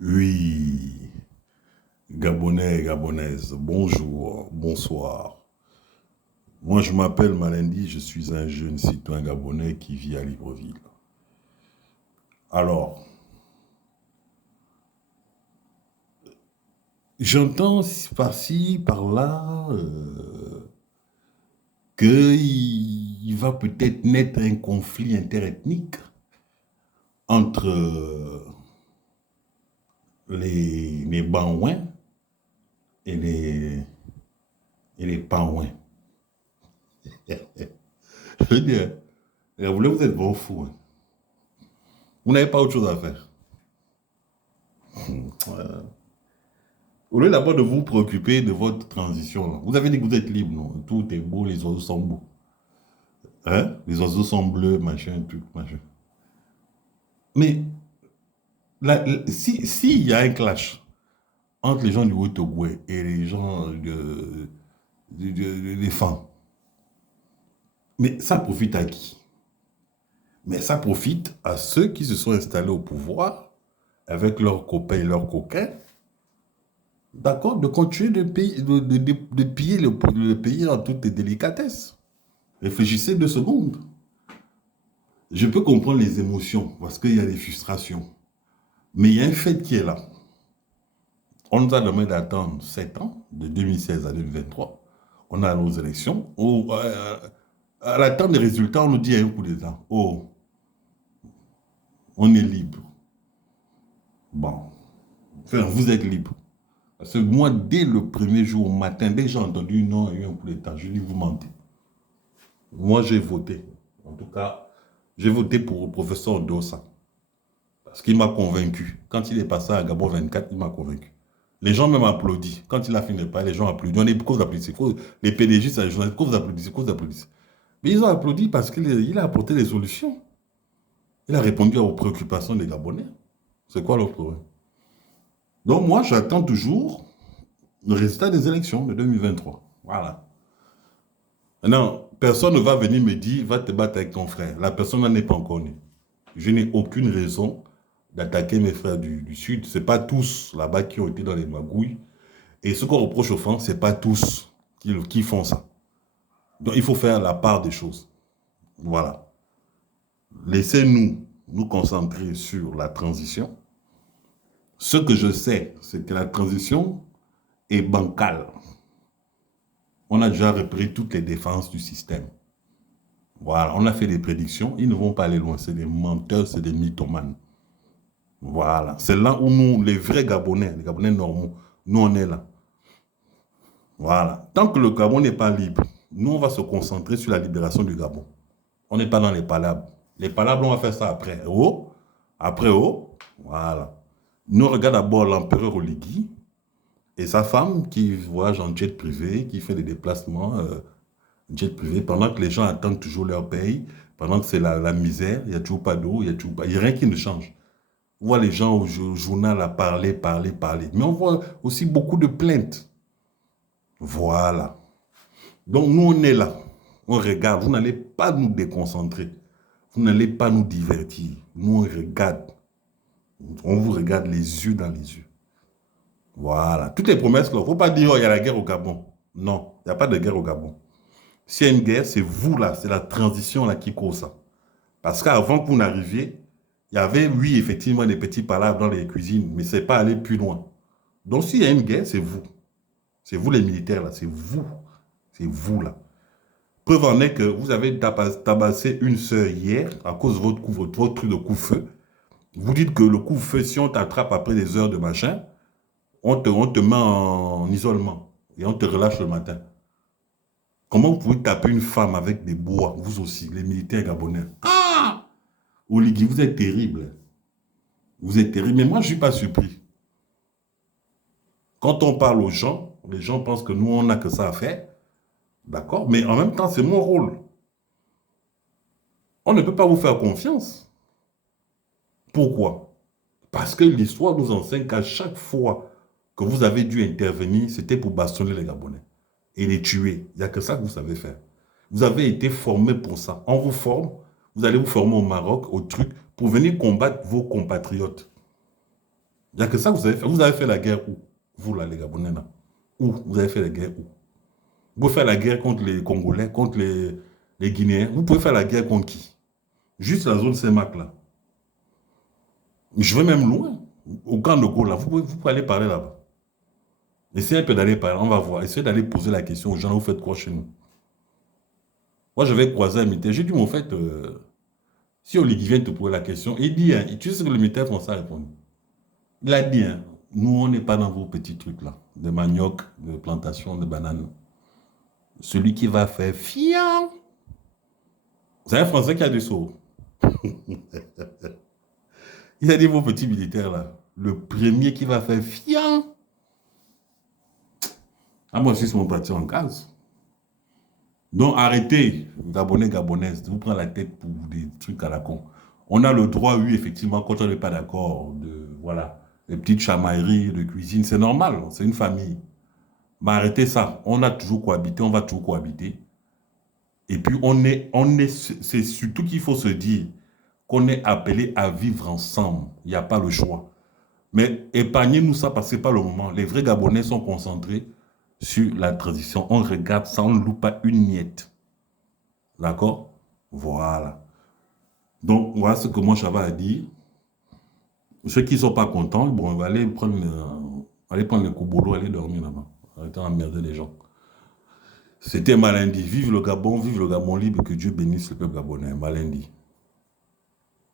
Oui, Gabonais et Gabonaises, bonjour, bonsoir. Moi, je m'appelle Malindi, je suis un jeune citoyen gabonais qui vit à Libreville. Alors, j'entends par-ci, par-là, qu'il va peut-être naître un conflit interethnique entre les Banouins et les Panouins. Je veux dire, vous êtes bon fous. Hein. Vous n'avez pas autre chose à faire. Au lieu d'abord de vous préoccuper de votre transition, là, vous avez dit que vous êtes libre, non? Tout est beau, les oiseaux sont beaux. Hein? Les oiseaux sont bleus, machin, truc, machin. Mais si y a un clash entre les gens du Haut-Ogooué et les gens des femmes, mais ça profite à qui? Mais ça profite à ceux qui se sont installés au pouvoir avec leurs copains et leurs coquins, d'accord, de continuer de piller le pays en toutes les délicatesses. Réfléchissez 2 secondes. Je peux comprendre les émotions parce qu'il y a des frustrations. Mais il y a un fait qui est là. On nous a demandé d'attendre 7 ans, de 2016 à 2023. On a nos élections. À l'attente des résultats, on nous dit à un coup d'État, oh, on est libre. Bon, enfin, vous êtes libre. Parce que moi, dès le premier jour au matin, dès que j'ai entendu non, il y a eu un coup d'État, je dis, vous mentez. Moi, j'ai voté. En tout cas, j'ai voté pour le professeur Dossa. Parce qu'il m'a convaincu. Quand il est passé à Gabon 24, il m'a convaincu. Les gens même applaudissent. Quand il a fini de parler, les gens applaudissent. On est cause d'applaudissements. Les PDG, c'est les journalistes, cause d'applaudissements, cause d'applaudissements. Mais ils ont applaudi parce qu'il a apporté des solutions. Il a répondu aux préoccupations des Gabonais. C'est quoi le problème? Donc moi, j'attends toujours le résultat des élections de 2023. Voilà. Maintenant, personne ne va venir me dire, va te battre avec ton frère. La personne n'en est pas encore née. Je n'ai aucune raison d'attaquer mes frères du Sud. Ce n'est pas tous là-bas qui ont été dans les magouilles. Et ce qu'on reproche aux France, ce n'est pas tous qui font ça. Donc il faut faire la part des choses. Voilà. Laissez-nous nous concentrer sur la transition. Ce que je sais, c'est que la transition est bancale. On a déjà repris toutes les défenses du système. Voilà, on a fait des prédictions, ils ne vont pas aller loin, c'est des menteurs, c'est des mythomanes. Voilà, c'est là où nous, les vrais Gabonais, les Gabonais normaux, nous on est là. Voilà, tant que le Gabon n'est pas libre, nous on va se concentrer sur la libération du Gabon. On n'est pas dans les palabres. Les palabres, on va faire ça après, voilà. Nous on regarde d'abord l'empereur Oligui et sa femme qui voyage en jet privé, qui fait des déplacements jet privé, pendant que les gens attendent toujours leur paye, pendant que c'est la misère, il n'y a toujours pas d'eau, il n'y a rien qui ne change. On voit les gens au journal à parler, parler, parler. Mais on voit aussi beaucoup de plaintes. Voilà. Donc nous, on est là. On regarde. Vous n'allez pas nous déconcentrer. Vous n'allez pas nous divertir. Nous, on regarde. On vous regarde les yeux dans les yeux. Voilà. Toutes les promesses, il ne faut pas dire, oh, il y a la guerre au Gabon. Non, il n'y a pas de guerre au Gabon. S'il y a une guerre, c'est vous là, c'est la transition là qui cause ça. Parce qu'avant que vous n'arriviez, il y avait, oui, effectivement, des petits palabres dans les cuisines, mais ce n'est pas aller plus loin. Donc, s'il y a une guerre, c'est vous. C'est vous les militaires, là. C'est vous. C'est vous, là. Preuve en est que vous avez tabassé une sœur hier à cause de votre truc de coup-feu. Vous dites que le coup-feu, si on t'attrape après des heures de machin, on te met en isolement et on te relâche le matin. Comment vous pouvez taper une femme avec des bois, vous aussi, les militaires gabonais? Ah! Oligui, vous êtes terrible. Vous êtes terrible. Mais moi, je ne suis pas surpris. Quand on parle aux gens, les gens pensent que nous, on n'a que ça à faire. D'accord? Mais en même temps, c'est mon rôle. On ne peut pas vous faire confiance. Pourquoi? Parce que l'histoire nous enseigne qu'à chaque fois que vous avez dû intervenir, c'était pour bastonner les Gabonais et les tuer. Il n'y a que ça que vous savez faire. Vous avez été formé pour ça. On vous forme, vous allez vous former au Maroc, au truc, pour venir combattre vos compatriotes. Il n'y a que ça que vous avez fait. Vous avez fait la guerre où? Vous, là, les Gabonais, là. Où? Vous avez fait la guerre où? Vous pouvez faire la guerre contre les Congolais, contre les Guinéens. Vous pouvez faire la guerre contre qui? Juste la zone CEMAC, là. Je vais même loin. Au camp de Gaulle, là. Vous pouvez aller parler là-bas. Essayez un peu d'aller parler, on va voir. Essayez d'aller poser la question aux gens, vous faites quoi chez nous? Moi, j'avais croisé un militaire. J'ai dit, mais en fait, si Olivier vient te poser la question, il dit, hein, tu sais ce que le militaire français a répondu? Il a dit, hein, nous, on n'est pas dans vos petits trucs là, de manioc, de plantation, de bananes. Celui qui va faire fiant. C'est un Français qui a des sauts. Il a dit, vos petits militaires là, le premier qui va faire fiant. Ah, moi aussi, c'est mon parti en gaz. Donc, arrêtez, Gabonais, Gabonaises, de vous prendre la tête pour des trucs à la con. On a le droit, oui, effectivement, quand on n'est pas d'accord, de, voilà, les petites chamailleries de cuisine, c'est normal, c'est une famille. Mais arrêtez ça. On a toujours cohabité, on va toujours cohabiter. Et puis, c'est surtout qu'il faut se dire qu'on est appelé à vivre ensemble. Il n'y a pas le choix. Mais épargnez-nous ça parce que c'est pas le moment. Les vrais Gabonais sont concentrés sur la transition. On regarde ça, on ne loupe pas une miette. D'accord? Voilà. Donc, voilà ce que moi, Chava a dit. Ceux qui ne sont pas contents, bon, on va aller prendre le koubolo, aller dormir là-bas. Arrêtez d'emmerder les gens. C'était Malindi. Vive le Gabon libre, que Dieu bénisse le peuple gabonais. Malindi.